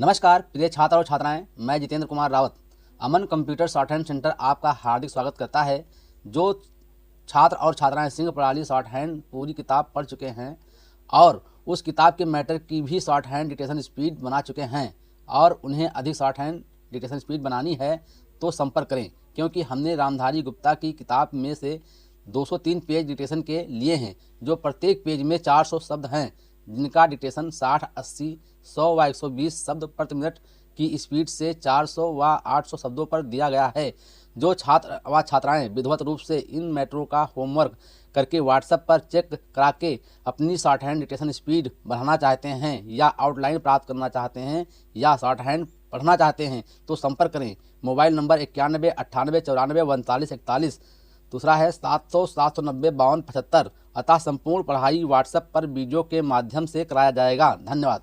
नमस्कार प्रिय छात्र और छात्राएं, मैं जितेंद्र कुमार रावत अमन कंप्यूटर शॉर्ट हैंड सेंटर आपका हार्दिक स्वागत करता है। जो छात्र और छात्राएं सिंह प्रणाली शॉर्ट हैंड पूरी किताब पढ़ चुके हैं और उस किताब के मैटर की भी शॉर्ट हैंड डिक्टेशन स्पीड बना चुके हैं और उन्हें अधिक शॉर्ट हैंड डिक्टेशन स्पीड बनानी है तो संपर्क करें, क्योंकि हमने रामधारी गुप्ता की किताब में से 203 पेज डिक्टेशन के लिए हैं, जो प्रत्येक पेज में 400 शब्द हैं, जिनका डिक्टेशन 60, 80, 100 व 120 शब्द प्रति मिनट की स्पीड से 400 व 800 शब्दों पर दिया गया है। जो छात्र व छात्राएं विधिवत रूप से इन मैटरों का होमवर्क करके व्हाट्सएप पर चेक करा के अपनी शॉर्ट हैंड डिक्टेशन स्पीड बढ़ाना चाहते हैं या आउटलाइन प्राप्त करना चाहते हैं या शॉर्ट हैंड पढ़ना चाहते हैं तो संपर्क करें। Mobile number 91 98 94 39 41। दूसरा है 700 790 52 75। अतः संपूर्ण पढ़ाई व्हाट्सएप पर वीडियो के माध्यम से कराया जाएगा। धन्यवाद।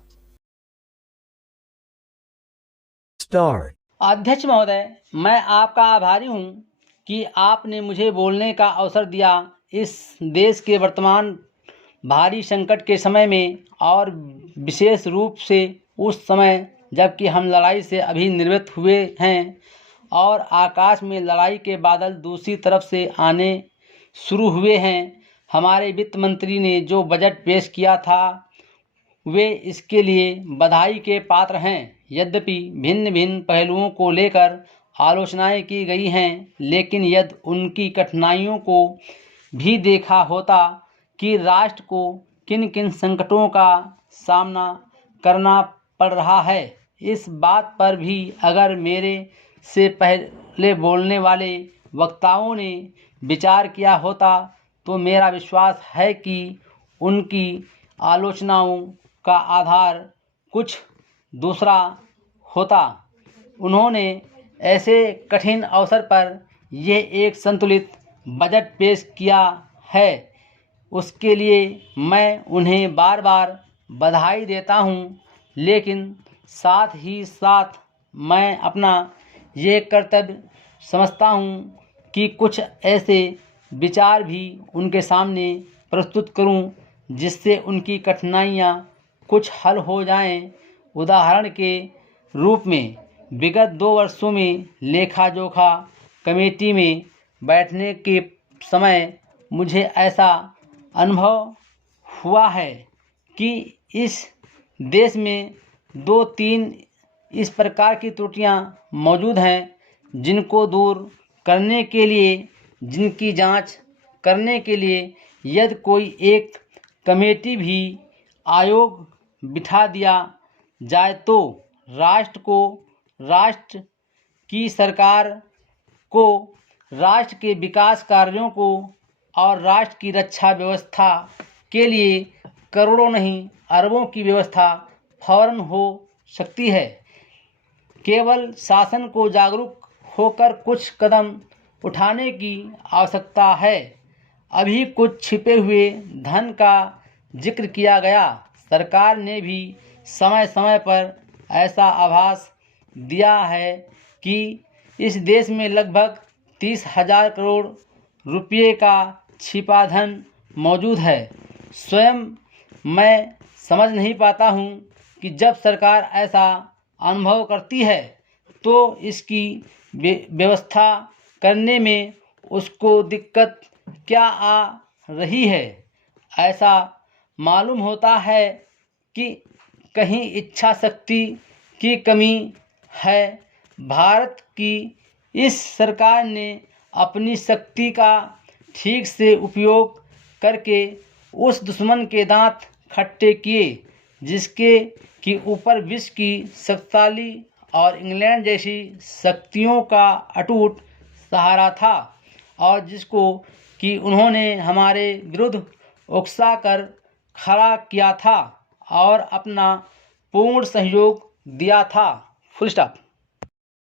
अध्यक्ष महोदय, मैं आपका आभारी हूँ कि आपने मुझे बोलने का अवसर दिया। इस देश के वर्तमान भारी संकट के समय में और विशेष रूप से उस समय जबकि हम लड़ाई से अभी निवृत्त हुए हैं और आकाश में लड़ाई के बादल दूसरी तरफ से आने शुरू हुए हैं। हमारे वित्त मंत्री ने जो बजट पेश किया था वे इसके लिए बधाई के पात्र हैं। यद्यपि भिन्न भिन्न पहलुओं को लेकर आलोचनाएं की गई हैं, लेकिन यदि उनकी कठिनाइयों को भी देखा होता कि राष्ट्र को किन किन संकटों का सामना करना पड़ रहा है, इस बात पर भी अगर मेरे से पहले बोलने वाले वक्ताओं ने विचार किया होता तो मेरा विश्वास है कि उनकी आलोचनाओं का आधार कुछ दूसरा होता। उन्होंने ऐसे कठिन अवसर पर यह एक संतुलित बजट पेश किया है, उसके लिए मैं उन्हें बार बार बधाई देता हूं, लेकिन साथ ही साथ मैं अपना ये कर्तव्य समझता हूं कि कुछ ऐसे विचार भी उनके सामने प्रस्तुत करूं जिससे उनकी कठिनाइयां कुछ हल हो जाएं। उदाहरण के रूप में विगत 2 वर्षों में लेखा जोखा कमेटी में बैठने के समय मुझे ऐसा अनुभव हुआ है कि इस देश में 2-3 इस प्रकार की त्रुटियां मौजूद हैं जिनको दूर करने के लिए, जिनकी जांच करने के लिए यदि कोई एक कमेटी भी आयोग बिठा दिया जाए तो राष्ट्र की सरकार को, राष्ट्र के विकास कार्यों को और राष्ट्र की रक्षा व्यवस्था के लिए करोड़ों नहीं अरबों की व्यवस्था फौरन हो सकती है। केवल शासन को जागरूक होकर कुछ कदम उठाने की आवश्यकता है। अभी कुछ छिपे हुए धन का जिक्र किया गया। सरकार ने भी समय समय पर ऐसा आभास दिया है कि इस देश में लगभग 30,000 करोड़ रुपये का छिपा धन मौजूद है। स्वयं मैं समझ नहीं पाता हूँ कि जब सरकार ऐसा अनुभव करती है तो इसकी व्यवस्था करने में उसको दिक्कत क्या आ रही है। ऐसा मालूम होता है कि कहीं इच्छा शक्ति की कमी है। भारत की इस सरकार ने अपनी शक्ति का ठीक से उपयोग करके उस दुश्मन के दांत खट्टे किए जिसके कि ऊपर विश्व की शक्तिशाली और इंग्लैंड जैसी शक्तियों का अटूट सहारा था और जिसको कि उन्होंने हमारे विरुद्ध उकसा कर खड़ा किया था और अपना पूर्ण सहयोग दिया था। Full stop.